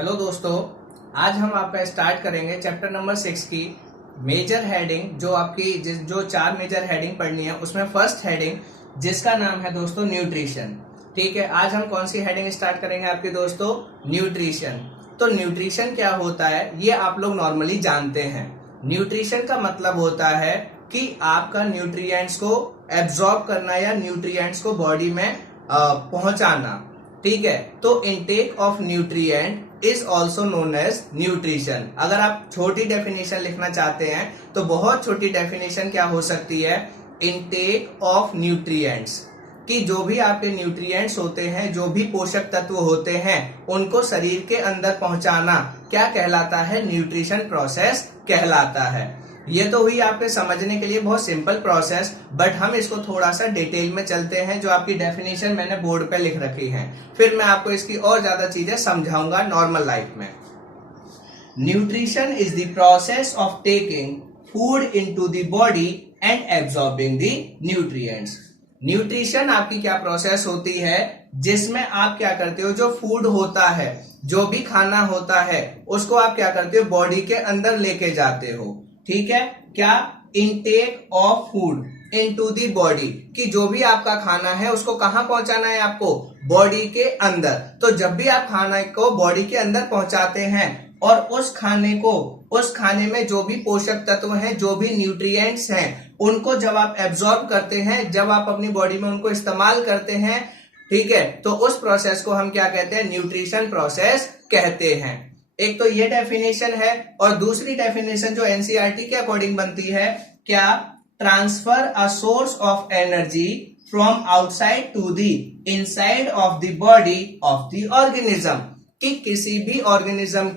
Hello दोस्तों, आज हम आपका स्टार्ट करेंगे चैप्टर नंबर 6 की मेजर हेडिंग। जो आपकी जो 4 मेजर हेडिंग पढ़नी है उसमें फर्स्ट हेडिंग जिसका नाम है दोस्तों न्यूट्रिशन। ठीक है, आज हम कौन सी हेडिंग स्टार्ट करेंगे आपके दोस्तों? न्यूट्रिशन। तो न्यूट्रिशन क्या होता है ये आप लोग नॉर्मली जानते हैं। न्यूट्रिशन का मतलब होता है कि आपका न्यूट्रिएंट्स को एब्जॉर्ब करना या न्यूट्रिएंट्स को बॉडी में पहुंचाना। ठीक है, तो intake of nutrient is also known as nutrition. अगर आप छोटी डेफिनेशन लिखना चाहते हैं तो बहुत छोटी डेफिनेशन क्या हो सकती है? इनटेक ऑफ न्यूट्रिएंट्स, कि जो भी आपके न्यूट्रिएंट्स होते हैं, जो भी पोषक तत्व होते हैं, उनको शरीर के अंदर पहुंचाना क्या कहलाता है? न्यूट्रिशन प्रोसेस कहलाता है। ये तो हुई आपके समझने के लिए बहुत सिंपल प्रोसेस, बट हम इसको थोड़ा सा डिटेल में चलते हैं। जो आपकी डेफिनेशन मैंने बोर्ड पे लिख रखी है, फिर मैं आपको इसकी और ज्यादा चीजें समझाऊंगा नॉर्मल लाइफ में। Nutrition is the process of taking food into the body and absorbing the nutrients. Nutrition आपकी क्या प्रोसेस होती है जिसमें आप क्या करते हो? जो फूड होता है, जो भी खाना होता है, उसको आप क्या करते हो? बॉडी के अंदर लेके जाते हो। ठीक है, क्या? Intake of food into the body, कि जो भी आपका खाना है उसको कहां पहुंचाना है आपको? बॉडी के अंदर। तो जब भी आप खाना को बॉडी के अंदर पहुंचाते हैं और उस खाने में जो भी पोषक तत्व हैं, जो भी न्यूट्रिएंट्स हैं, उनको जब आप एब्जॉर्ब करते हैं, जब आप अपनी बॉडी में उनको इस्तेमाल करते हैं, ठीक है, तो उस प्रोसेस को हम क्या कहते हैं? न्यूट्रिशन प्रोसेस कहते हैं। एक तो ये डेफिनेशन है, और दूसरी डेफिनेशन जो एनसीईआरटी के अकॉर्डिंग बनती है, क्या? Transfer a source of energy from outside to the inside of the body of the organism, कि किसी भी ऑर्गेनिज्म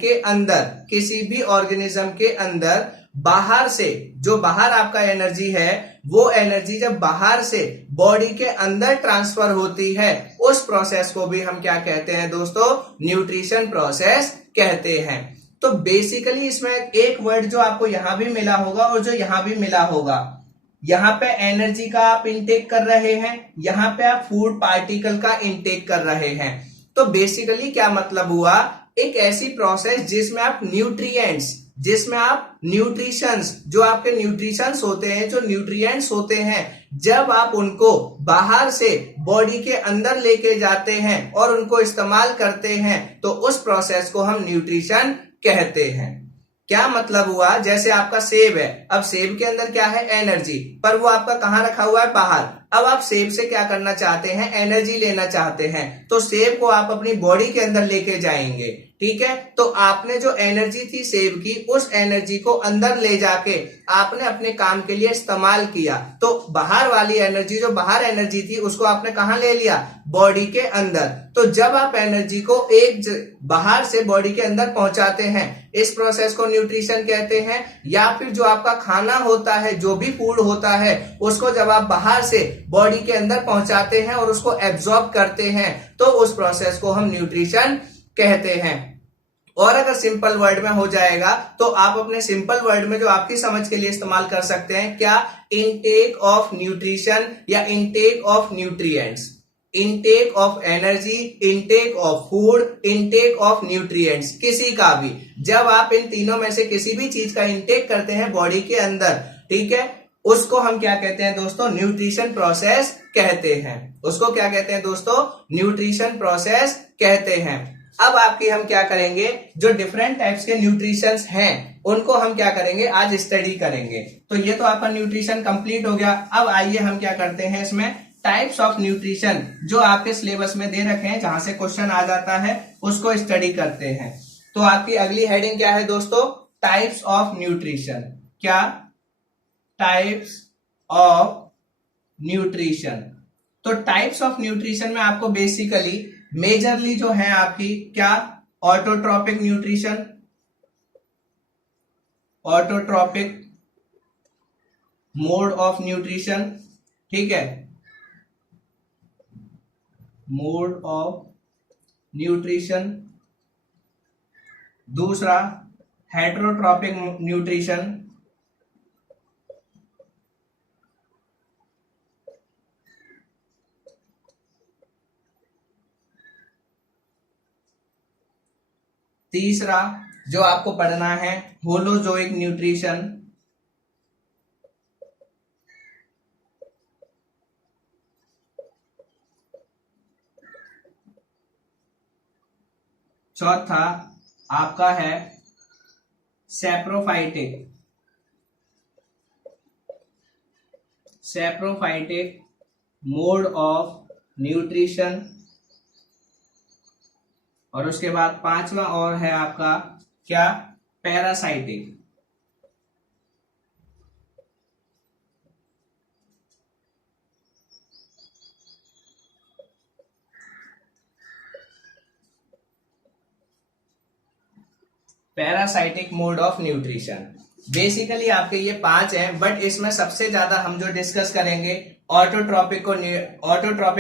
के अंदर बाहर से, जो बाहर आपका एनर्जी है, वो एनर्जी जब बाहर से बॉडी के अंदर ट्रांसफर होती है, उस प्रोसेस को भी हम क्या कहते हैं दोस्तों? न्यूट्रिशन प्रोसेस कहते हैं। तो बेसिकली इसमें एक वर्ड जो आपको यहां भी मिला होगा और जो यहां भी मिला होगा, यहां पे एनर्जी का आप इनटेक कर रहे हैं, यहां पे आप फूड पार्टिकल का इनटेक कर रहे हैं। तो बेसिकली क्या मतलब हुआ? एक ऐसी प्रोसेस जिसमें आप न्यूट्रिशंस, जो आपके न्यूट्रिशंस होते हैं, जो न्यूट्रिएंट्स होते हैं, जब आप उनको बाहर से बॉडी के अंदर लेके जाते हैं और उनको इस्तेमाल करते हैं, तो उस प्रोसेस को हम न्यूट्रिशन कहते हैं। क्या मतलब हुआ? जैसे आपका सेब है, अब सेब के अंदर क्या है? एनर्जी, पर वो आपका कहां रखा हुआ है? बाहर। अब आप सेब से क्या करना चाहते हैं? एनर्जी लेना चाहते हैं, तो सेब को आप अपनी बॉडी के अंदर लेके जाएंगे। ठीक है, तो आपने जो एनर्जी थी सेब की, उस एनर्जी को अंदर ले जाके आपने अपने काम के लिए इस्तेमाल किया। तो बाहर वाली एनर्जी, जो बाहर एनर्जी थी, उसको आपने कहां ले लिया? बॉडी के अंदर। तो जब आप एनर्जी को बाहर से बॉडी के अंदर पहुंचाते हैं, इस प्रोसेस को न्यूट्रिशन कहते हैं। या फिर जो आपका खाना होता है, जो भी फूड होता है, उसको जब आप बाहर से बॉडी के अंदर पहुंचाते हैं और उसको एब्जॉर्ब करते हैं, तो उस प्रोसेस को हम न्यूट्रिशन कहते हैं। और अगर सिंपल वर्ड में हो जाएगा तो आप अपने सिंपल वर्ड में जो आपकी समझ के लिए इस्तेमाल कर सकते हैं, क्या? इनटेक ऑफ न्यूट्रिशन या intake of nutrients, intake of energy, intake of food, intake of nutrients, किसी का भी। जब आप इन तीनों में से किसी भी चीज का इनटेक करते हैं बॉडी के अंदर, ठीक है, उसको हम क्या कहते हैं दोस्तों? न्यूट्रिशन प्रोसेस कहते हैं। उसको क्या कहते हैं दोस्तों? न्यूट्रिशन प्रोसेस कहते हैं। अब आपकी हम क्या करेंगे? जो डिफरेंट टाइप्स के न्यूट्रिशंस हैं, उनको हम क्या करेंगे? आज स्टडी करेंगे। तो ये तो आपका न्यूट्रिशन कंप्लीट हो गया। अब आइए हम क्या करते हैं, इसमें टाइप्स ऑफ न्यूट्रिशन जो आपके सिलेबस में दे रखे हैं, जहां से क्वेश्चन आ जाता है, उसको स्टडी करते हैं। तो आपकी अगली हेडिंग क्या है दोस्तों? Types of nutrition. क्या? Types of nutrition. तो टाइप्स ऑफ न्यूट्रिशन में आपको बेसिकली मेजरली जो है आपकी, क्या? Autotrophic nutrition, autotrophic mode of nutrition, ठीक है, मोड ऑफ न्यूट्रिशन। दूसरा हेटेरोट्रॉपिक न्यूट्रिशन, तीसरा जो आपको पढ़ना है होलोजोइक न्यूट्रिशन। चौथा आपका है सेप्रोफाइटिक मोड ऑफ न्यूट्रिशन। और उसके बाद पांचवा और है आपका क्या, parasitic. Parasitic mode of nutrition. Basically आपके ये 5 हैं, बट इसमें सबसे ज्यादा हम जो डिस्कस करेंगे ऑटोट्रॉपिक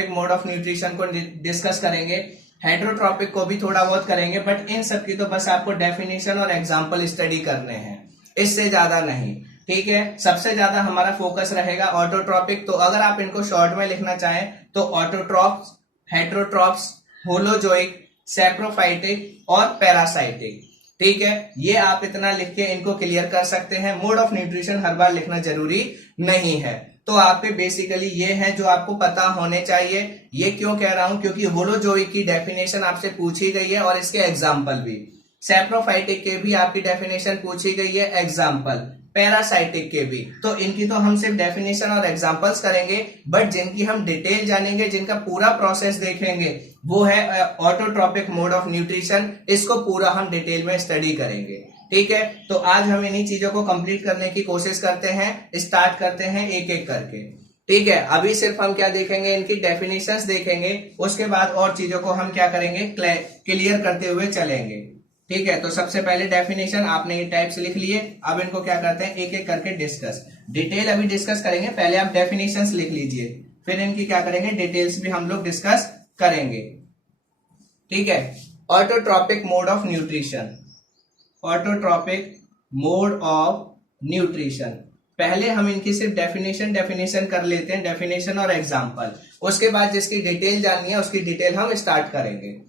मोड ऑफ न्यूट्रिशन को डिस्कस करेंगे, हेटेरोट्रॉपिक को भी थोड़ा बहुत करेंगे, बट इन सब की तो बस आपको डेफिनेशन और एग्जांपल स्टडी करने हैं, इससे ज्यादा नहीं। ठीक है, सबसे ज्यादा हमारा फोकस रहेगा ऑटोट्रॉपिक। तो अगर आप इनको शॉर्ट में लिखना चाहें तो ऑटोट्रॉप्स, हेटेरोट्रॉप्स, होलोजोइक, सेप्रोफाइटिक और पैरासाइटिक। ठीक है, ये आप इतना लिख के इनको क्लियर कर सकते हैं। मोड ऑफ न्यूट्रिशन हर बार लिखना जरूरी नहीं है। तो आपके बेसिकली ये है जो आपको पता होने चाहिए। ये क्यों कह रहा हूं, क्योंकि होलोजोइक की डेफिनेशन आपसे पूछी गई है और इसके एग्जाम्पल भी। सेप्रोफाइटिक के भी आपकी डेफिनेशन पूछी गई है, एग्जाम्पल। पैरासाइटिक के भी। तो इनकी तो हम सिर्फ डेफिनेशन और एग्जांपल्स करेंगे, बट जिनकी हम डिटेल जानेंगे, जिनका पूरा प्रोसेस देखेंगे, वो है ऑटोट्रॉपिक मोड ऑफ न्यूट्रिशन। इसको पूरा हम डिटेल में स्टडी करेंगे। ठीक है, तो आज हम इन्हीं चीजों को कंप्लीट करने की कोशिश करते हैं। स्टार्ट करते हैं एक एक करके। ठीक है, अभी सिर्फ हम क्या देखेंगे, इनकी डेफिनेशंस देखेंगे, उसके बाद और चीजों को हम क्या करेंगे, क्लियर करते हुए चलेंगे। ठीक है, तो सबसे पहले डेफिनेशन आपने ये टाइप्स लिख लिए। अब इनको क्या करते हैं, एक एक करके डिस्कस। डिटेल अभी डिस्कस करेंगे, पहले आप डेफिनेशंस लिख लीजिए, फिर इनकी क्या करेंगे, डिटेल्स भी हम लोग डिस्कस करेंगे। ठीक है, autotrophic mode of nutrition. Autotrophic mode of nutrition, पहले हम इनकी सिर्फ डेफिनेशन कर लेते हैं, डेफिनेशन और एग्जांपल। उसके बाद जिसकी डिटेल जाननी है उसकी डिटेल हम स्टार्ट करेंगे।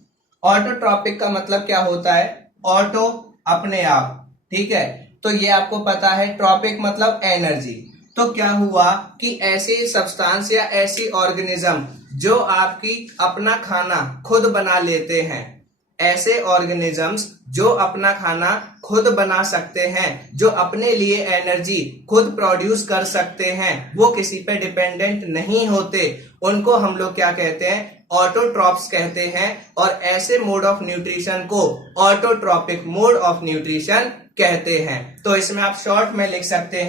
ऑटोट्रॉपिक का मतलब क्या होता है, ऑटो अपने आप। ठीक है, तो ये आपको पता है, ट्रॉपिक मतलब एनर्जी। तो क्या हुआ कि ऐसी सब्सटेंस या ऐसी ऑर्गेनिज्म जो आपकी अपना खाना खुद बना लेते हैं, ऐसे ऑर्गेनिजम्स जो अपना खाना खुद बना सकते हैं, जो अपने लिए एनर्जी खुद प्रोड्यूस कर सकते हैं, वो किसी पे डिपेंडेंट नहीं होते, उनको हम लोग क्या कहते हैं, ऑटोट्रॉप्स कहते हैं। और ऐसे मोड ऑफ न्यूट्रिशन को ऑटोट्रॉपिक मोड ऑफ न्यूट्रिशन कहते हैं। तो इसमें आप शॉर्ट में लिख सकते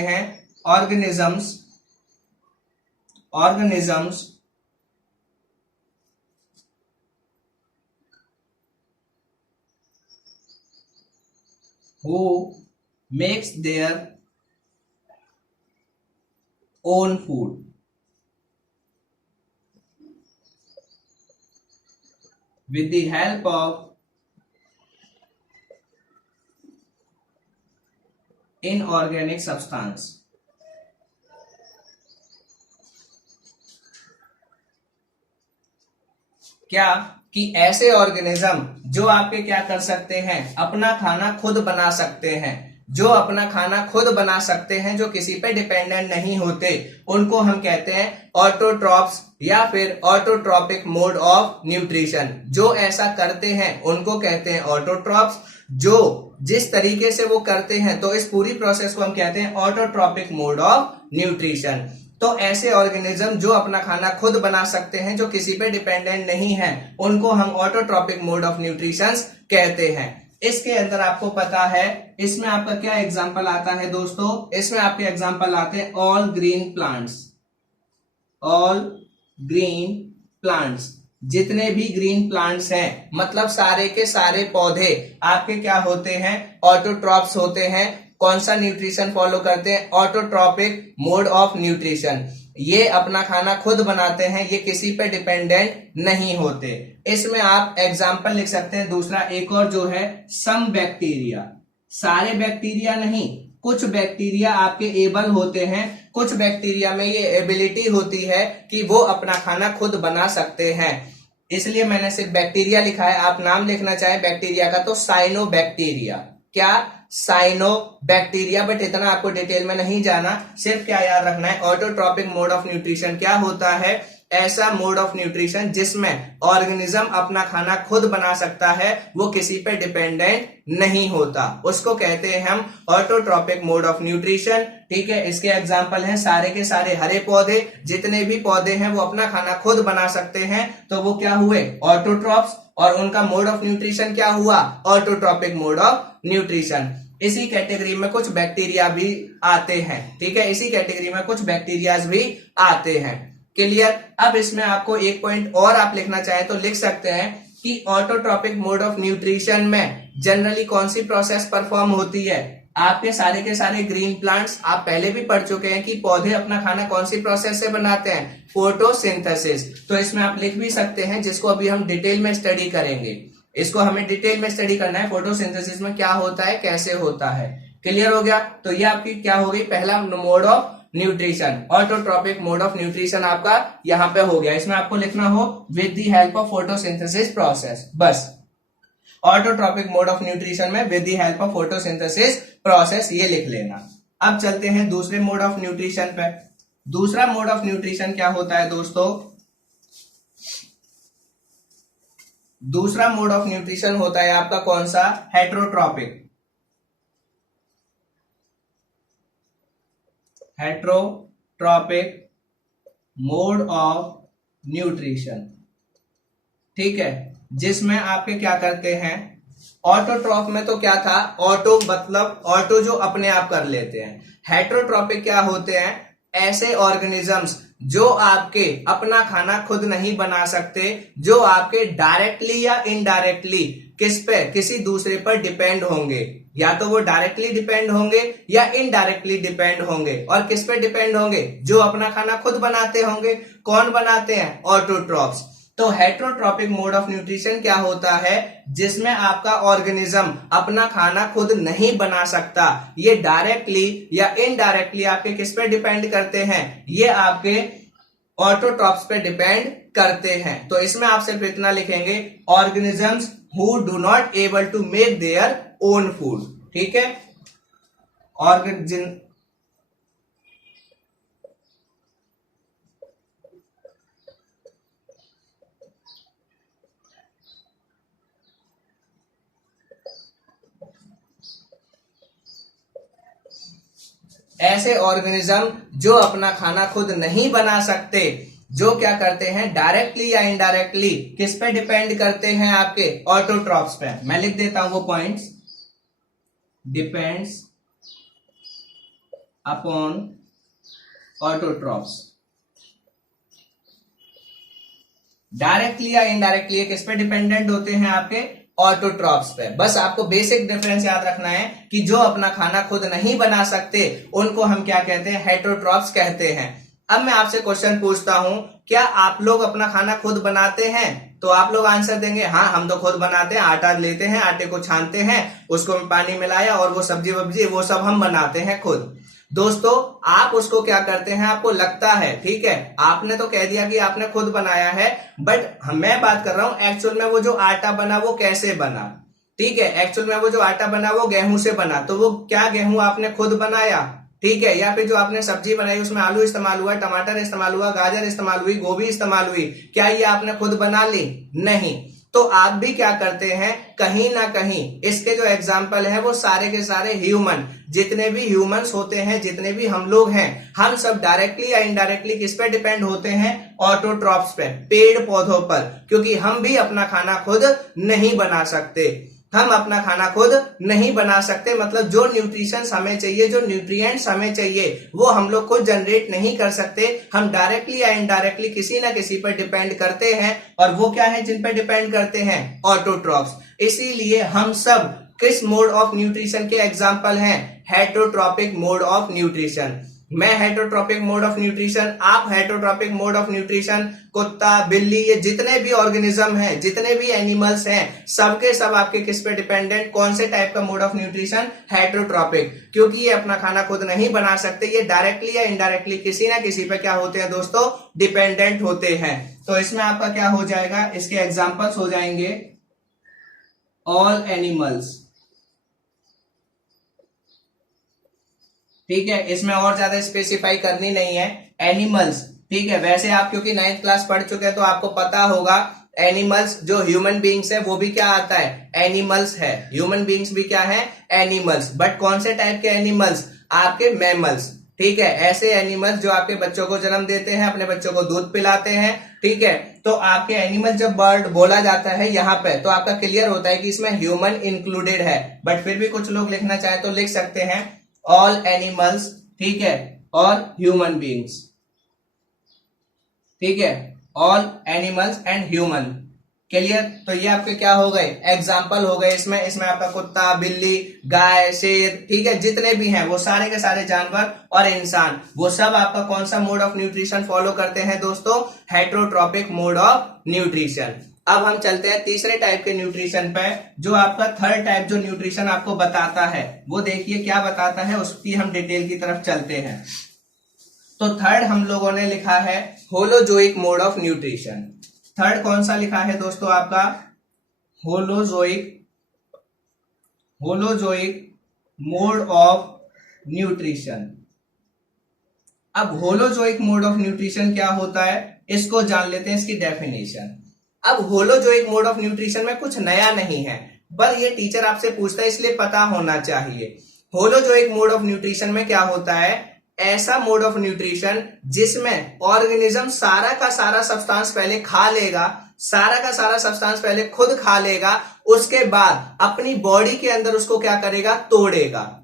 हैं, organisms who makes their own food with the help of inorganic substance। क्या कि ऐसे ऑर्गेनिज्म जो आपके क्या कर सकते हैं, अपना खाना खुद बना सकते हैं, जो किसी पे डिपेंडेंट नहीं होते, उनको हम कहते हैं ऑटोट्रॉप्स या फिर ऑटोट्रॉपिक मोड ऑफ न्यूट्रिशन। जो ऐसा करते हैं उनको कहते हैं ऑटोट्रॉप्स। जो जिस तरीके से वो करते हैं, तो इस पूरी प्रोसेस को हम कहते हैं ऑटोट्रॉपिक मोड ऑफ न्यूट्रिशन। तो ऐसे ऑर्गेनिज्म जो अपना खाना खुद बना सकते हैं, जो किसी पे डिपेंडेंट नहीं है, उनको हम ऑटोट्रॉपिक मोड ऑफ न्यूट्रिशन कहते हैं। इसके अंदर आपको पता है, इसमें आपका क्या एग्जांपल आता है दोस्तों, इसमें आपके एग्जांपल आते हैं ऑल ग्रीन प्लांट्स। जितने भी ग्रीन प्लांट्स हैं, मतलब सारे के सारे पौधे आपके क्या होते हैं, ऑटोट्रॉप्स होते हैं। कौन सा न्यूट्रिशन फॉलो करते हैं, ऑटोट्रॉपिक मोड ऑफ न्यूट्रिशन। ये अपना खाना खुद बनाते हैं, ये किसी पे डिपेंडेंट नहीं होते। इसमें आप एग्जांपल लिख सकते हैं। दूसरा एक और जो है, सम बैक्टीरिया, सारे बैक्टीरिया नहीं, कुछ बैक्टीरिया आपके एबल होते हैं, कुछ बैक्टीरिया में ये एबिलिटी होती है कि वो अपना खाना खुद बना सकते हैं। इसलिए मैंने सिर्फ बैक्टीरिया लिखा है। आप नाम लिखना चाहे बैक्टीरिया का तो साइनोबैक्टीरिया। क्या? साइनोबैक्टीरिया। बट इतना आपको डिटेल में नहीं जाना, सिर्फ क्या याद रखना है, ऑटोट्रॉपिक मोड ऑफ न्यूट्रिशन क्या होता है? ऐसा मोड ऑफ न्यूट्रिशन जिसमें ऑर्गेनिज्म अपना खाना खुद बना सकता है, वो किसी पे डिपेंडेंट नहीं होता, उसको कहते हैं हम ऑटोट्रॉपिक मोड ऑफ न्यूट्रिशन। ठीक है, इसके एग्जांपल हैं सारे के सारे हरे पौधे, जितने भी पौधे हैं वो अपना खाना खुद बना सकते हैं, तो वो क्या हुए? ऑटोट्रॉप्स। और उनका मोड ऑफ न्यूट्रिशन क्या हुआ? Autotrophic mode of nutrition. इसी कैटेगरी में कुछ बैक्टीरिया भी आते हैं। ठीक है, इसी कैटेगरी में कुछ बैक्टीरियाज भी आते हैं। क्लियर? अब इसमें आपको एक पॉइंट और आप लिखना चाहे तो लिख सकते हैं कि ऑटोट्रॉपिक मोड ऑफ न्यूट्रिशन में जनरली कौन सी प्रोसेस परफॉर्म होती है? आपके सारे के सारे ग्रीन प्लांट्स आप पहले भी पढ़ चुके हैं कि पौधे अपना खाना कौन सी प्रोसेस से बनाते हैं? फोटोसिंथेसिस। तो इसमें आप लिख भी सकते हैं, जिसको अभी हम डिटेल में स्टडी करेंगे। इसको हमें डिटेल में स्टडी करना है, फोटोसिंथेसिस में क्या होता है, कैसे होता है। क्लियर हो गया? तो ये आपकी क्या हो गई? पहला mode of nutrition, autotrophic mode of nutrition आपका यहां पे हो गया। इसमें आपको लिखना हो with the help of photosynthesis process, बस। ऑटोट्रॉपिक मोड ऑफ न्यूट्रिशन में with the help of photosynthesis process, ये लिख लेना। अब चलते हैं दूसरे मोड ऑफ न्यूट्रिशन पे। दूसरा मोड ऑफ न्यूट्रिशन क्या होता है दोस्तों? दूसरा मोड ऑफ न्यूट्रिशन होता है आपका कौन सा? Heterotrophic. Heterotrophic mode of nutrition. ठीक है, जिसमें आपके क्या करते हैं? ऑटोट्रॉप में तो क्या था? ऑटो मतलब ऑटो जो अपने आप कर लेते हैं। हेट्रोट्रॉपिक क्या होते हैं? ऐसे ऑर्गेनिजम्स जो आपके अपना खाना खुद नहीं बना सकते, जो आपके डायरेक्टली या इनडायरेक्टली किस पे? किसी दूसरे पर डिपेंड होंगे। या तो वो डायरेक्टली डिपेंड होंगे या इनडायरेक्टली डिपेंड होंगे। और किस पे डिपेंड होंगे? जो अपना खाना खुद बनाते होंगे। कौन बनाते हैं? ऑटोट्रॉप्स। तो हेट्रोट्रॉपिक मोड ऑफ न्यूट्रिशन क्या होता है? जिसमें आपका ऑर्गेनिज्म अपना खाना खुद नहीं बना सकता। ये डायरेक्टली या इनडायरेक्टली आपके किस पे डिपेंड करते हैं? ये आपके ऑटोट्रॉप्स पे डिपेंड करते हैं। तो इसमें आप सिर्फ इतना लिखेंगे, organisms who do not able to make their own food. ठीक है, ऐसे ऑर्गेनिज्म जो अपना खाना खुद नहीं बना सकते, जो क्या करते हैं? डायरेक्टली या इनडायरेक्टली किस पे डिपेंड करते हैं? आपके ऑटोट्रॉप्स पे। मैं लिख देता हूं वो points. Depends upon autotrophs. Directly या इनडायरेक्टली किस पे डिपेंडेंट होते हैं? आपके ऑटोट्रॉप्स पे। बस आपको बेसिक डिफरेंस याद रखना है कि जो अपना खाना खुद नहीं बना सकते उनको हम क्या कहते हैं? हेट्रोट्रॉप्स कहते हैं। अब मैं आपसे क्वेश्चन पूछता हूं, क्या आप लोग अपना खाना खुद बनाते हैं? तो आप लोग आंसर देंगे हाँ हम तो खुद बनाते हैं। आटा लेते हैं, आटे को छानते हैं, उसको पानी मिलाया और वो सब्जी वब्जी वो सब हम बनाते हैं खुद। दोस्तों आप उसको क्या करते हैं? आपको लगता है, ठीक है, आपने तो कह दिया कि आपने खुद बनाया है, बट मैं बात कर रहा हूं एक्चुअल में वो जो आटा बना वो कैसे बना। ठीक है, एक्चुअल में वो जो आटा बना वो गेहूं से बना, तो वो क्या गेहूं आपने खुद बनाया? ठीक है, या फिर जो आपने सब्जी बनाई उसमें आलू इस्तेमाल हुआ, टमाटर इस्तेमाल हुआ, गाजर इस्तेमाल हुई, गोभी इस्तेमाल हुई, क्या ये आपने खुद बना ली? नहीं। तो आप भी क्या करते हैं? कहीं ना कहीं इसके जो एग्जाम्पल है वो सारे के सारे ह्यूमन, जितने भी ह्यूमंस होते हैं, जितने भी हम लोग हैं, हम सब डायरेक्टली या इनडायरेक्टली किस पे डिपेंड होते हैं? ऑटोट्रॉप्स पे, पेड़ पौधों पर। क्योंकि हम भी अपना खाना खुद नहीं बना सकते। हम अपना खाना खुद नहीं बना सकते, मतलब जो न्यूट्रिशंस हमें चाहिए, जो न्यूट्रिएंट्स हमें चाहिए, वो हम लोग खुद जनरेट नहीं कर सकते। हम डायरेक्टली या इनडायरेक्टली किसी ना किसी पर डिपेंड करते हैं। और वो क्या है जिन पर डिपेंड करते हैं? ऑटोट्रॉप्स। इसीलिए हम सब किस मोड ऑफ न्यूट्रिशन के एग्जाम्पल हैं? Heterotrophic mode of nutrition. मैं हेटरोट्रॉपिक मोड ऑफ न्यूट्रिशन, आप हेटरोट्रॉपिक मोड ऑफ न्यूट्रिशन, कुत्ता, बिल्ली, ये जितने भी ऑर्गेनिज्म हैं, जितने भी एनिमल्स हैं, सबके सब आपके किस पे डिपेंडेंट, कौन से टाइप का मोड ऑफ न्यूट्रिशन, हेटरोट्रॉपिक, क्योंकि ये अपना खाना खुद नहीं बना सकते, ये डायरेक्टली या इनडायरेक्टली किसी ना किसी पे क्या होते हैं दोस्तों, डिपेंडेंट होते हैं। तो इसमें आपका क्या हो जाएगा, इसके एग्जांपल्स हो जाएंगे ऑल एनिमल्स, ठीक है, इसमें और ज्यादा स्पेसिफाई करनी नहीं है, एनिमल्स, ठीक है। वैसे आप क्योंकि 9th क्लास पढ़ चुके हैं तो आपको पता होगा एनिमल्स जो ह्यूमन बीइंग्स है वो भी क्या आता है, एनिमल्स है, ह्यूमन बीइंग्स भी क्या है, एनिमल्स। बट कौन से टाइप के एनिमल्स, आपके मैमल्स, ठीक है, ऐसे एनिमल्स जो आपके बच्चों को जन्म देते हैं, अपने बच्चों को दूध पिलाते हैं, ठीक है। तो आपके एनिमल जब बर्ड बोला जाता है यहाँ पे तो आपका क्लियर होता है कि इसमें ह्यूमन इंक्लूडेड है, बट फिर भी कुछ लोग लिखना चाहे तो लिख सकते हैं ऑल एनिमल्स, ठीक है, और ह्यूमन बीइंग्स, ठीक है, all animals and human, clear. तो ये आपके क्या हो गए, एग्जाम्पल हो गए। इसमें आपका कुत्ता, बिल्ली, गाय, शेर, ठीक है, जितने भी हैं वो सारे के सारे जानवर और इंसान, वो सब आपका कौन सा मोड ऑफ न्यूट्रिशन फॉलो करते हैं दोस्तों, हेटरोट्रॉपिक मोड ऑफ न्यूट्रिशन। अब हम चलते हैं तीसरे टाइप के न्यूट्रिशन पे, जो आपका थर्ड टाइप जो न्यूट्रिशन आपको बताता है, वो देखिए क्या बताता है, उसकी हम डिटेल की तरफ चलते हैं। तो थर्ड हम लोगों ने लिखा है holozoic mode of nutrition. Third कौन सा लिखा है दोस्तों आपका, होलोजोइक मोड ऑफ न्यूट्रिशन। अब होलोजोइक मोड ऑफ न्यूट्रिशन क्या होता है, इसको जान लेते हैं, इसकी डेफिनेशन। अब होलोजोइक मोड ऑफ न्यूट्रिशन में कुछ नया नहीं है, पर ये टीचर आपसे पूछता है इसलिए पता होना चाहिए। होलोजोइक मोड ऑफ न्यूट्रिशन में क्या होता है, ऐसा मोड ऑफ न्यूट्रिशन जिसमें ऑर्गेनिज्म सारा का सारा सब्सटेंस पहले खा लेगा, सारा का सारा सब्सटेंस पहले खुद खा लेगा, उसके बाद अपनी बॉडी के अंदर उसको क्या करेगा, तोड़ेगा।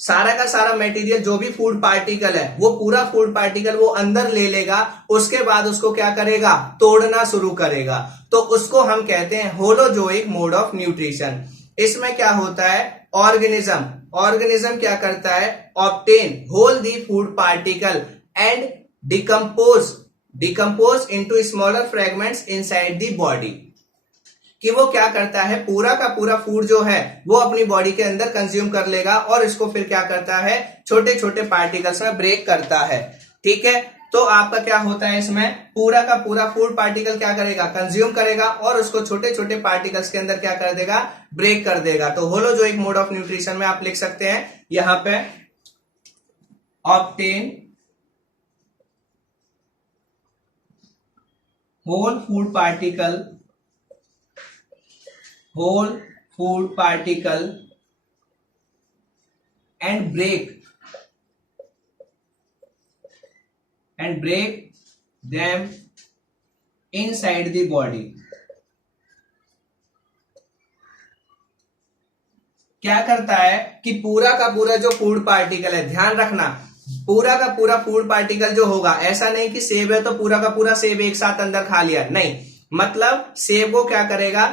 सारा का सारा मटेरियल जो भी फूड पार्टिकल है वो पूरा फूड पार्टिकल वो अंदर ले लेगा, उसके बाद उसको क्या करेगा, तोड़ना शुरू करेगा। तो उसको हम कहते हैं होलोजोइक मोड ऑफ न्यूट्रिशन। इसमें क्या होता है, ऑर्गेनिज्म क्या करता है, obtain whole the food particle and decompose into smaller fragments inside the body, कि वो क्या करता है, पूरा का पूरा फूड जो है वो अपनी बॉडी के अंदर कंज्यूम कर लेगा और इसको फिर क्या करता है, छोटे छोटे पार्टिकल्स में ब्रेक करता है, ठीक है। तो आपका क्या होता है, इसमें पूरा का पूरा फूड पार्टिकल क्या करेगा, कंज्यूम करेगा और उसको छोटे छोटे पार्टिकल्स के अंदर क्या कर देगा, ब्रेक कर देगा। तो होलोजोइक मोड ऑफ न्यूट्रिशन में आप लिख सकते हैं यहां पे obtain whole food particle and break them inside the body। क्या करता है कि पूरा का पूरा जो फूड पार्टिकल है, ध्यान रखना, पूरा का पूरा फूड पार्टिकल जो होगा, ऐसा नहीं कि सेब है तो पूरा का पूरा सेब एक साथ अंदर खा लिया, नहीं, मतलब सेब को क्या करेगा,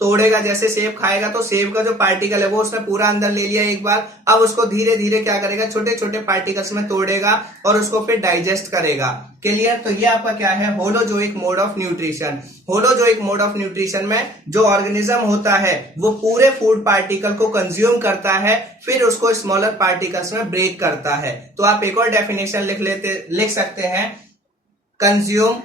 तोड़ेगा। जैसे सेब खाएगा तो सेब का जो पार्टिकल है वो उसने पूरा अंदर ले लिया एक बार, अब उसको धीरे धीरे क्या करेगा, छोटे छोटे पार्टिकल्स में तोड़ेगा और उसको फिर डाइजेस्ट करेगा, क्लियर। तो ये आपका क्या है, holozoic mode of nutrition. Holozoic mode of nutrition में जो ऑर्गेनिज्म होता है वो पूरे फूड पार्टिकल को कंज्यूम करता है, फिर उसको स्मॉलर पार्टिकल्स में ब्रेक करता है। तो आप एक और डेफिनेशन लिख सकते हैं, consume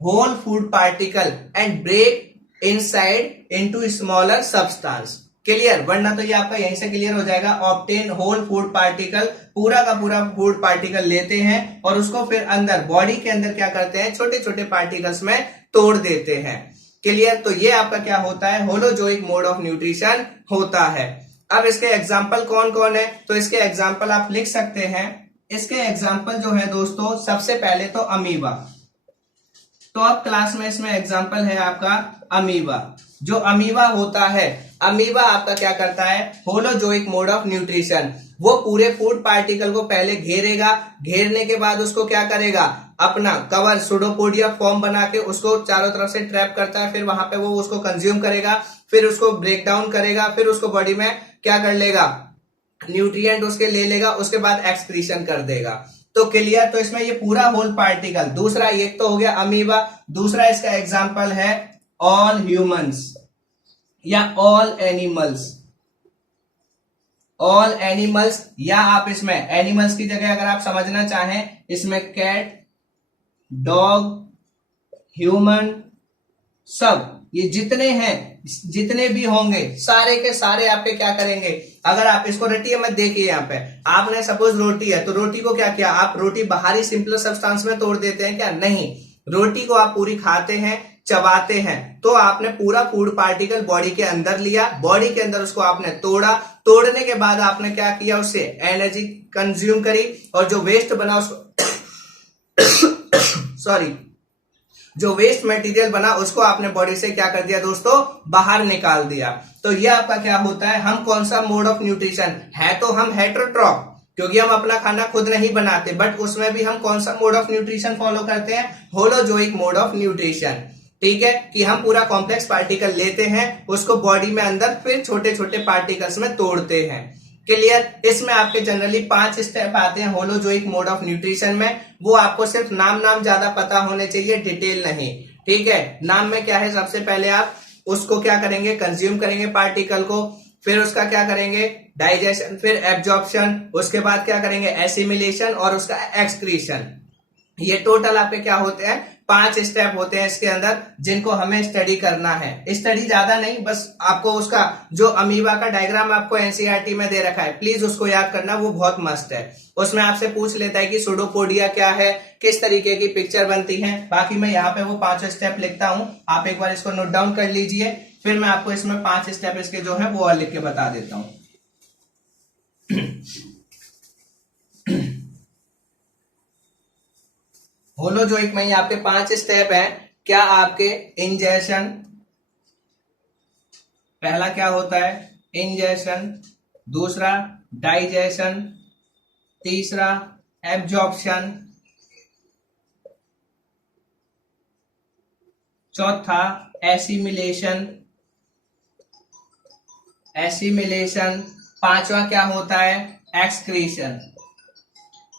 whole food particle and break inside into smaller substance, clear. वरना तो ये आपका यहीं से क्लियर हो जाएगा, ऑब्टेन होल फूड पार्टिकल, पूरा का पूरा फूड पार्टिकल लेते हैं और उसको फिर अंदर बॉडी के अंदर क्या करते हैं, छोटे छोटे पार्टिकल्स में तोड़ देते हैं, क्लियर। तो ये आपका क्या होता है, होलोजोइक मोड ऑफ न्यूट्रिशन होता है। अब इसके एग्जाम्पल कौन कौन है, तो इसके एग्जाम्पल आप लिख सकते हैं। इसके एग्जाम्पल जो है दोस्तों, सबसे पहले तो अमीबा। तो अब क्लास में इसमें एग्जाम्पल है आपका अमीबा। जो अमीबा होता है, अमीबा आपका क्या करता है, होलोजोइक मोड ऑफ न्यूट्रिशन। वो पूरे फूड पार्टिकल को पहले घेरेगा, घेरने के बाद उसको क्या करेगा, अपना कवर सुडोपोडिया फॉर्म बना के उसको चारों तरफ से ट्रैप करता है, फिर वहां पे वो उसको कंज्यूम करेगा, फिर उसको ब्रेक डाउन करेगा, फिर उसको बॉडी में क्या कर लेगा, न्यूट्रिएंट उसके ले लेगा, उसके बाद एक्सक्रीशन कर देगा। तो क्लियर। तो इसमें ये पूरा होल पार्टिकल। दूसरा एक तो हो गया अमीबा, दूसरा इसका एग्जाम्पल है ऑल ह्यूमंस या ऑल एनिमल्स। ऑल एनिमल्स, या आप इसमें एनिमल्स की जगह अगर आप समझना चाहें इसमें कैट, डॉग, ह्यूमन, सब ये जितने हैं, जितने भी होंगे सारे के सारे आपके क्या करेंगे, अगर आप इसको रटिए मत, देखिए यहाँ पे आपने सपोज रोटी है तो रोटी को क्या किया, आप रोटी बाहरी सिंपल सब्सटेंस में तोड़ देते हैं क्या? नहीं, रोटी को आप पूरी खाते हैं, चबाते हैं, तो आपने पूरा फूड पार्टिकल बॉडी के अंदर लिया, बॉडी के अंदर उसको आपने तोड़ा, तोड़ने के बाद आपने क्या किया, उससे एनर्जी कंज्यूम करी, और जो वेस्ट बना उसको सॉरी जो वेस्ट मटेरियल बना उसको आपने बॉडी से क्या कर दिया दोस्तों, बाहर निकाल दिया। तो ये आपका क्या होता है, हम कौन सा मोड ऑफ न्यूट्रिशन है, तो हम हेटेरोट्रॉफ, क्योंकि हम अपना खाना खुद नहीं बनाते, बट उसमें भी हम कौन सा मोड ऑफ न्यूट्रिशन फॉलो करते हैं, होलोजोइक मोड ऑफ न्यूट्रिशन। ठीक है, कि हम पूरा कॉम्प्लेक्स पार्टिकल लेते हैं, उसको बॉडी में अंदर फिर छोटे छोटे पार्टिकल्स में तोड़ते हैं। क्लियर। इसमें आपके जनरली 5 स्टेप आते हैं होलोजोइक मोड ऑफ न्यूट्रिशन में, वो आपको सिर्फ नाम ज्यादा पता होने चाहिए, डिटेल नहीं। ठीक है, नाम में क्या है, सबसे पहले आप उसको क्या करेंगे, कंज्यूम करेंगे पार्टिकल को, फिर उसका क्या करेंगे, डाइजेशन, फिर एब्जॉर्प्शन, उसके बाद क्या करेंगे, एसिमिलेशन, और उसका एक्सक्रीशन। ये टोटल आपके क्या होते हैं, 5 स्टेप होते हैं इसके अंदर, जिनको हमें स्टडी करना है। स्टडी ज्यादा नहीं, बस आपको उसका जो अमीबा का डायग्राम आपको एनसीईआरटी में दे रखा है, प्लीज उसको याद करना, वो बहुत मस्त है। उसमें आपसे पूछ लेता है कि सुडोपोडिया क्या है, किस तरीके की पिक्चर बनती है। बाकी मैं यहाँ पे वो 5 स्टेप लिखता हूं, आप एक बार इसको नोट डाउन कर लीजिए, फिर मैं आपको इसमें 5 स्टेप इसके जो है वो और लिख के बता देता हूं। होलोजोइक में आपके 5 स्टेप हैं। क्या आपके इंजेशन, पहला क्या होता है, इंजेशन, दूसरा डाइजेशन, तीसरा एब्जॉर्प्शन, चौथा एसिमिलेशन, पांचवा क्या होता है, एक्सक्रीशन।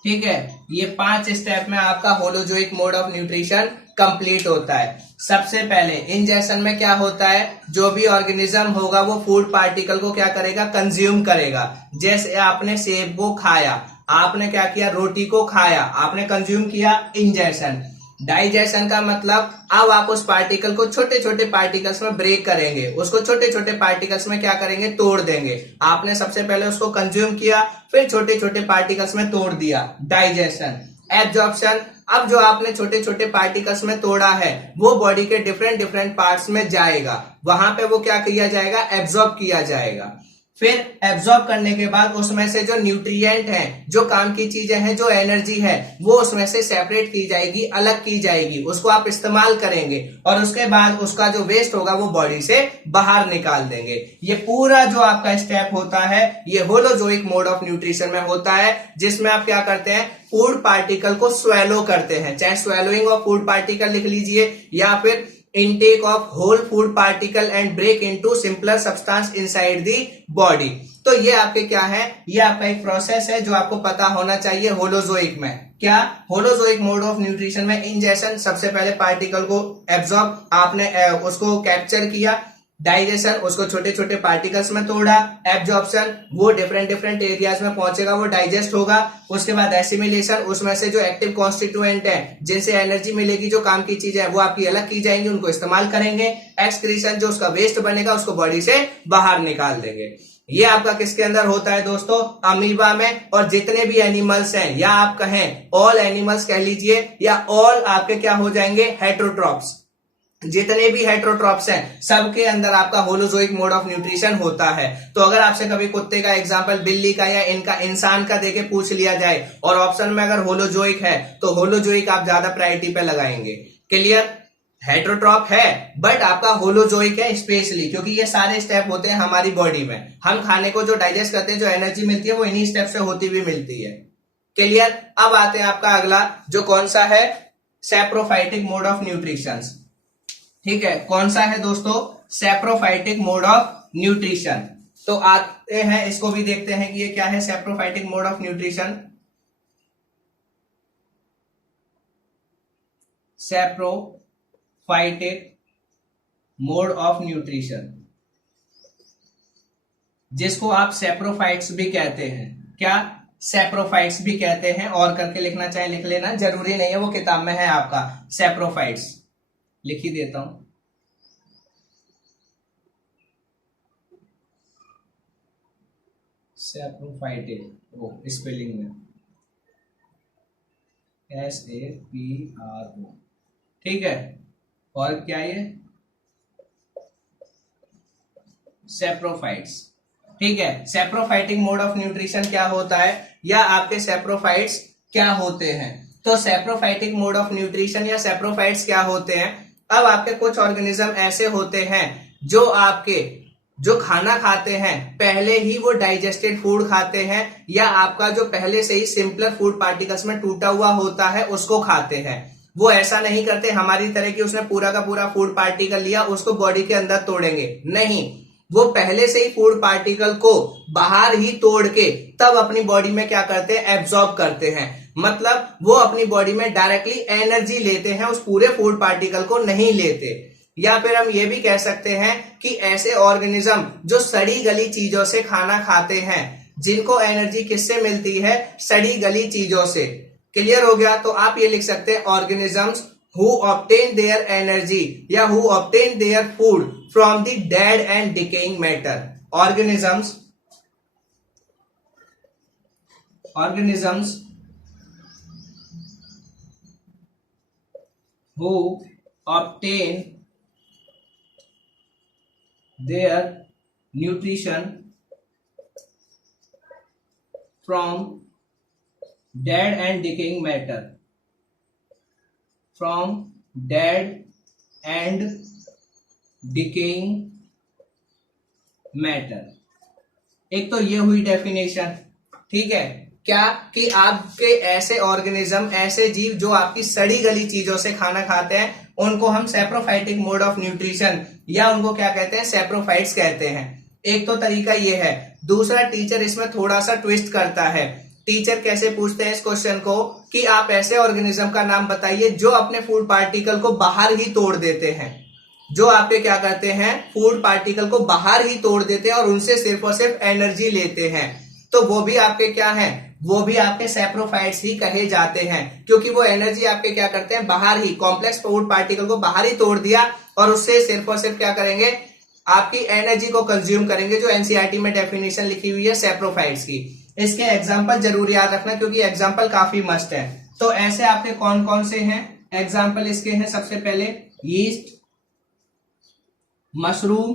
ठीक है, ये 5 स्टेप में आपका holozoic mode of nutrition complete होता है। सबसे पहले इंजेशन में क्या होता है, जो भी ऑर्गेनिज्म होगा वो फूड पार्टिकल को क्या करेगा, कंज्यूम करेगा। जैसे आपने सेब को खाया, आपने क्या किया, रोटी को खाया, आपने कंज्यूम किया, इंजेशन। डाइजेशन का मतलब अब आप उस पार्टिकल को छोटे छोटे पार्टिकल्स में ब्रेक करेंगे, उसको छोटे छोटे पार्टिकल्स में क्या करेंगे, तोड़ देंगे। आपने सबसे पहले उसको कंज्यूम किया, फिर छोटे छोटे पार्टिकल्स में तोड़ दिया, डाइजेशन। एब्जॉर्प्शन, अब जो आपने छोटे छोटे पार्टिकल्स में तोड़ा है वो बॉडी के डिफरेंट डिफरेंट पार्ट्स में जाएगा, वहां पे वो क्या किया जाएगा, एब्जॉर्ब किया जाएगा। फिर एब्जॉर्ब करने के बाद उसमें से जो न्यूट्रिएंट हैं, जो काम की चीजें हैं, जो एनर्जी है, वो उसमें से सेपरेट की जाएगी, अलग की जाएगी, उसको आप इस्तेमाल करेंगे, और उसके बाद उसका जो वेस्ट होगा वो बॉडी से बाहर निकाल देंगे। ये पूरा जो आपका स्टेप होता है ये होलोजोइक मोड ऑफ न्यूट्रिशन में होता है, जिसमें आप क्या करते हैं, फूड पार्टिकल को स्वेलो करते हैं, चाहे स्वेलोइंग ऑफ फूड पार्टिकल लिख लीजिए, या फिर intake of whole food particle and break into simpler substance inside the body। तो ये आपके क्या है, ये आपका एक प्रोसेस है जो आपको पता होना चाहिए होलोजोइक में। क्या, होलोजोइक मोड ऑफ न्यूट्रिशन में इंजेशन, सबसे पहले पार्टिकल को एब्जॉर्ब, आपने उसको कैप्चर किया, डाइजेशन, उसको छोटे छोटे पार्टिकल्स में तोड़ा, एब्जॉर्प्शन, वो डिफरेंट डिफरेंट एरियाज में पहुंचेगा, वो डाइजेस्ट होगा। उसके बाद एसिमिलेशन, उसमें से जो एक्टिव कॉन्स्टिट्यूएंट है, जिनसे एनर्जी मिलेगी, जो काम की चीज है, वो आपकी अलग की जाएंगी, उनको इस्तेमाल करेंगे। एक्सक्रीशन, जो उसका वेस्ट बनेगा उसको बॉडी से बाहर निकाल देंगे। ये आपका किसके अंदर होता है दोस्तों, अमीबा में। और जितने भी एनिमल्स हैं, या आप कहें ऑल एनिमल्स कह लीजिए, या ऑल आपके क्या हो जाएंगे, हेटेरोट्रॉप्स, जितने भी हेटेरोट्रॉप्स हैं सबके अंदर आपका होलोजोइक मोड ऑफ न्यूट्रिशन होता है। तो अगर आपसे कभी कुत्ते का एग्जांपल, बिल्ली का या इनका इंसान का देके पूछ लिया जाए, और ऑप्शन में अगर होलोजोइक है, तो होलोजोइक आप ज्यादा प्रायोरिटी पे लगाएंगे। क्लियर, हेटेरोट्रॉप है बट आपका होलोजोइक है स्पेशली, क्योंकि ये सारे स्टेप होते हैं हमारी बॉडी में। हम खाने को जो डाइजेस्ट करते हैं, जो एनर्जी मिलती है, वो इन्हीं स्टेप से होती भी मिलती है। क्लियर। अब आते हैं आपका अगला, जो कौन सा है, सैप्रोफाइटिक मोड ऑफ न्यूट्रिशन। ठीक है, कौन सा है दोस्तों, सैप्रोफाइटिक मोड ऑफ न्यूट्रिशन। तो आते हैं, इसको भी देखते हैं कि ये क्या है, saprophytic mode of nutrition. Saprophytic mode of nutrition, जिसको आप सैप्रोफाइट्स भी कहते हैं। क्या? सैप्रोफाइट्स भी कहते हैं। और करके लिखना चाहे लिख लेना, जरूरी नहीं है, वो किताब में है आपका। सैप्रोफाइट्स लिख ही देता हूं। सैप्रोफाइटिक, ओ स्पेलिंग में SAPRO, ठीक है। और क्या ये? सैप्रोफाइट्स, ठीक है। सैप्रोफाइटिक मोड ऑफ न्यूट्रिशन क्या होता है, या आपके सैप्रोफाइट्स क्या होते हैं? तो सैप्रोफाइटिक मोड ऑफ न्यूट्रिशन या सैप्रोफाइट्स क्या होते हैं? अब आपके कुछ ऑर्गेनिज्म ऐसे होते हैं जो आपके जो खाना खाते हैं पहले ही वो डाइजेस्टेड फूड खाते हैं, या आपका जो पहले से ही सिंपलर फूड पार्टिकल्स में टूटा हुआ होता है उसको खाते हैं। वो ऐसा नहीं करते हमारी तरह कि उसने पूरा का पूरा फूड पार्टिकल लिया उसको बॉडी के अंदर तोड़ेंगे, नहीं। वो पहले से ही फूड पार्टिकल को बाहर ही तोड़ के तब अपनी बॉडी में क्या करते हैं, एब्जॉर्ब करते हैं। मतलब वो अपनी बॉडी में डायरेक्टली एनर्जी लेते हैं, उस पूरे फूड पार्टिकल को नहीं लेते। या फिर हम ये भी कह सकते हैं कि ऐसे ऑर्गेनिज्म जो सड़ी गली चीजों से खाना खाते हैं, जिनको एनर्जी किससे मिलती है, सड़ी गली चीजों से। क्लियर हो गया? तो आप ये लिख सकते हैं organisms who obtain their energy या who obtain their food from the dead and decaying matter. Organisms who obtain their nutrition from dead and decaying matter, from dead and decaying matter। एक तो ये हुई डेफिनेशन, ठीक है। क्या? कि आपके ऐसे ऑर्गेनिज्म, ऐसे जीव जो आपकी सड़ी गली चीजों से खाना खाते हैं, उनको हम सैप्रोफाइटिक मोड ऑफ न्यूट्रिशन या उनको क्या कहते हैं, सैप्रोफाइट्स कहते हैं। एक तो तरीका ये है। दूसरा, टीचर इसमें थोड़ा सा ट्विस्ट करता है। टीचर कैसे पूछते हैं इस क्वेश्चन को कि आप ऐसे ऑर्गेनिज्म का नाम बताइए जो अपने फूड पार्टिकल को बाहर ही तोड़ देते हैं, जो आपके क्या करते हैं, फूड पार्टिकल को बाहर ही तोड़ देते हैं और उनसे सिर्फ और सिर्फ एनर्जी लेते हैं। तो वो भी आपके क्या हैं, वो भी आपके सैप्रोफाइट्स ही कहे जाते हैं, क्योंकि वो एनर्जी आपके क्या करते हैं, बाहर ही कॉम्प्लेक्स फूड पार्टिकल को बाहर ही तोड़ दिया और उससे सिर्फ और सिर्फ क्या करेंगे, आपकी एनर्जी को कंज्यूम करेंगे, जो एनसीईआरटी में डेफिनेशन लिखी हुई है सैप्रोफाइट्स की। इसके एग्जाम्पल जरूर याद रखना क्योंकि एग्जाम्पल काफी मस्त है। तो ऐसे आपके कौन कौन से हैं एग्जाम्पल इसके हैं? सबसे पहले यीस्ट, मशरूम,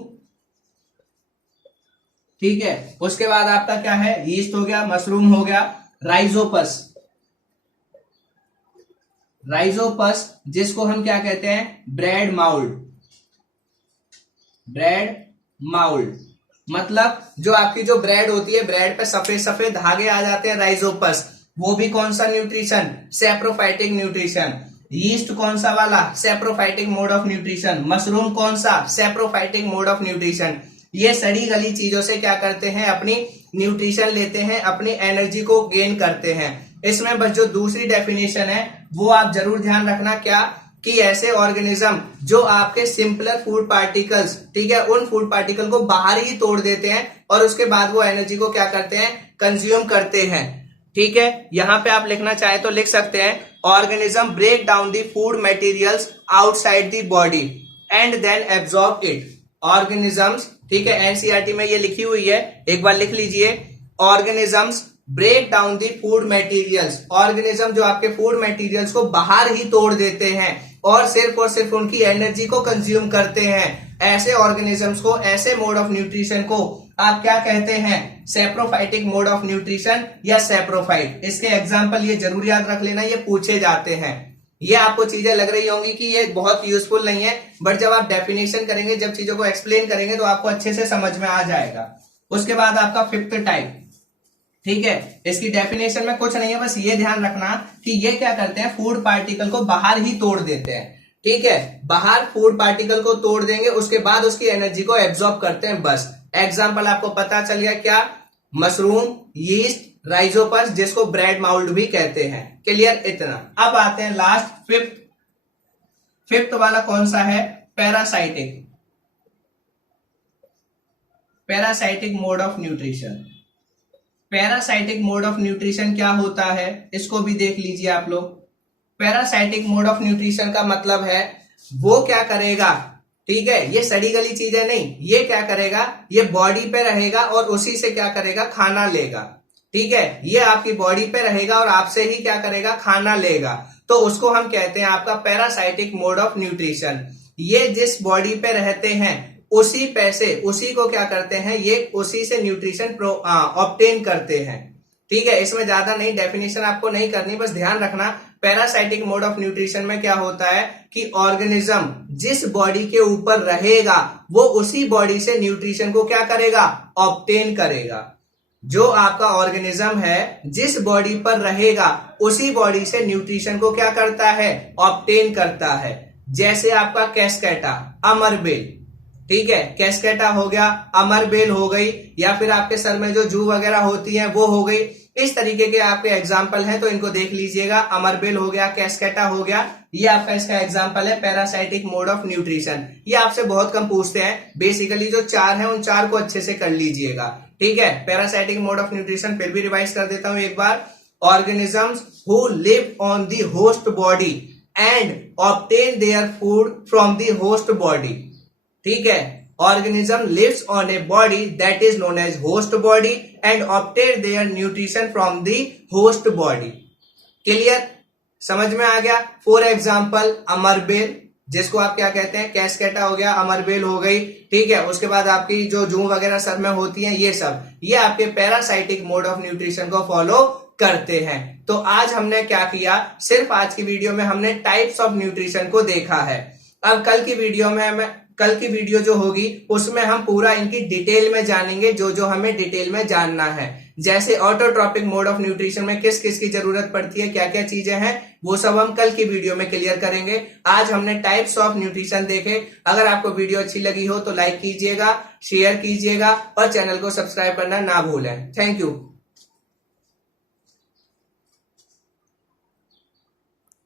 ठीक है। उसके बाद आपका क्या है, यीस्ट हो गया, मशरूम हो गया, राइजोपस, राइजोपस जिसको हम क्या कहते हैं, ब्रेड माउल्ड, ब्रेड माउल्ड मतलब जो आपकी जो ब्रेड होती है, ब्रेड पे सफेद सफेद धागे आ जाते हैं, राइजोपस। वो भी कौन सा न्यूट्रिशन, सैप्रोफाइटिक न्यूट्रिशन। यीस्ट कौन सा वाला, saprophytic mode of nutrition. Mushroom कौन सा, सैप्रोफाइटिक मोड ऑफ न्यूट्रिशन। ये सड़ी गली चीजों से क्या करते हैं, अपनी न्यूट्रिशन लेते हैं, अपनी एनर्जी को गेन करते हैं। इसमें बस जो दूसरी डेफिनेशन है वो आप जरूर ध्यान रखना, क्या कि ऐसे ऑर्गेनिज्म जो आपके सिंपलर फूड पार्टिकल्स, ठीक है, उन फूड पार्टिकल को बाहर ही तोड़ देते हैं और उसके बाद वो एनर्जी को क्या करते हैं, कंज्यूम करते हैं। ठीक है, यहां पे आप लिखना चाहे तो लिख सकते हैं, organism break down the food materials outside the body and then absorb it. Organisms, ठीक है, एनसीईआरटी में ये लिखी हुई है, एक बार लिख लीजिए। Organisms break down the food materials, organism जो आपके फूड मटेरियल्स को बाहर ही तोड़ देते हैं और सिर्फ उनकी एनर्जी को कंज्यूम करते हैं। ऐसे ऑर्गेनिजम्स को, ऐसे मोड ऑफ न्यूट्रिशन को आप क्या कहते हैं, सैप्रोफाइटिक मोड ऑफ न्यूट्रिशन या सैप्रोफाइट। इसके एग्जांपल ये जरूर याद रख लेना, ये पूछे जाते हैं। ये आपको चीजें लग रही होंगी कि ये बहुत यूजफुल नहीं है, बट जब आप डेफिनेशन करेंगे, जब चीजों को एक्सप्लेन करेंगे तो आपको अच्छे से समझ में आ जाएगा। उसके बाद आपका फिफ्थ टाइप, ठीक है, इसकी डेफिनेशन में कुछ नहीं है, बस ये ध्यान रखना कि ये क्या करते हैं, फूड पार्टिकल को बाहर ही तोड़ देते हैं। ठीक है, बाहर फूड पार्टिकल को तोड़ देंगे, उसके बाद उसकी एनर्जी को एब्जॉर्ब करते हैं, बस। एग्जाम्पल आपको पता चल गया, क्या, मशरूम, यीस्ट, राइजोपस जिसको ब्रेड माउल्ड भी कहते हैं। क्लियर, इतना। अब आते हैं लास्ट फिफ्थ फिफ्थ वाला कौन सा है? Parasitic, parasitic mode of nutrition. Parasitic mode of nutrition क्या होता है, इसको भी देख लीजिए आप लोग। पैरासाइटिक मोड ऑफ न्यूट्रिशन का मतलब है वो क्या करेगा, ठीक है, ये सड़ी गली चीजें नहीं, ये क्या करेगा, ये बॉडी पे रहेगा और उसी से क्या करेगा, खाना लेगा। ठीक है, ये आपकी बॉडी पे रहेगा और आपसे ही क्या करेगा, खाना लेगा। तो उसको हम कहते हैं आपका पैरासाइटिक मोड ऑफ न्यूट्रिशन। ये जिस बॉडी पे रहते हैं उसी पैसे, उसी को क्या करते हैं, ये उसी से न्यूट्रिशन ऑब्टेन करते हैं। ठीक है, इसमें ज्यादा नहीं डेफिनेशन आपको नहीं करनी, बस ध्यान रखना पैरासाइटिक मोड ऑफ न्यूट्रिशन में क्या होता है कि ऑर्गेनिज्म जिस बॉडी के ऊपर रहेगा वो उसी बॉडी से न्यूट्रिशन को क्या करेगा, ऑब्टेन करेगा। जो आपका ऑर्गेनिज्म है जिस बॉडी पर रहेगा उसी बॉडी से न्यूट्रिशन को क्या करता है, ऑब्टेन करता है। जैसे आपका कैस्केटा, अमरबेल, ठीक है, कैस्केटा हो गया, अमरबेल हो गई, या फिर आपके सर में जो जू वगैरह होती है वो हो गई। इस तरीके के आपके एग्जाम्पल हैं तो इनको देख लीजिएगा। अमरबेल हो गया, कैस्केटा हो गया, ये आपका इसका एग्जाम्पल है पैरासाइटिक मोड ऑफ न्यूट्रिशन। ये आपसे बहुत कम पूछते हैं, बेसिकली जो चार हैं उन चार को अच्छे से कर लीजिएगा। ठीक है, पैरासाइटिक मोड ऑफ न्यूट्रिशन फिर भी रिवाइज कर देता हूं एक बार। Organisms who live on the host body and obtain their food from the host body. ठीक है, organism lives on a body that is known as host body and obtain their nutrition from the host body. Clear, समझ में आ गया। For example अमरबेल, जिसको आप क्या कहते हैं, कैस्केटा हो गया, अमरबेल हो गई। ठीक है, उसके बाद आपकी जो जू वगैरह सर में होती है, ये सब ये आपके पैरासाइटिक मोड ऑफ न्यूट्रिशन को फॉलो करते हैं। तो आज हमने क्या किया, सिर्फ आज की वीडियो में हमने टाइप्स ऑफ न्यूट्रिशन को देखा है। अब कल की वीडियो जो होगी उसमें हम पूरा इनकी डिटेल में जानेंगे, जो जो हमें डिटेल में जानना है। जैसे ऑटोट्रॉपिक मोड ऑफ न्यूट्रिशन में किस किस की जरूरत पड़ती है, क्या क्या चीजें हैं, वो सब हम कल की वीडियो में क्लियर करेंगे। आज हमने टाइप्स ऑफ न्यूट्रिशन देखे। अगर आपको वीडियो अच्छी लगी हो तो लाइक कीजिएगा, शेयर कीजिएगा और चैनल को सब्सक्राइब करना ना भूलें। Thank you.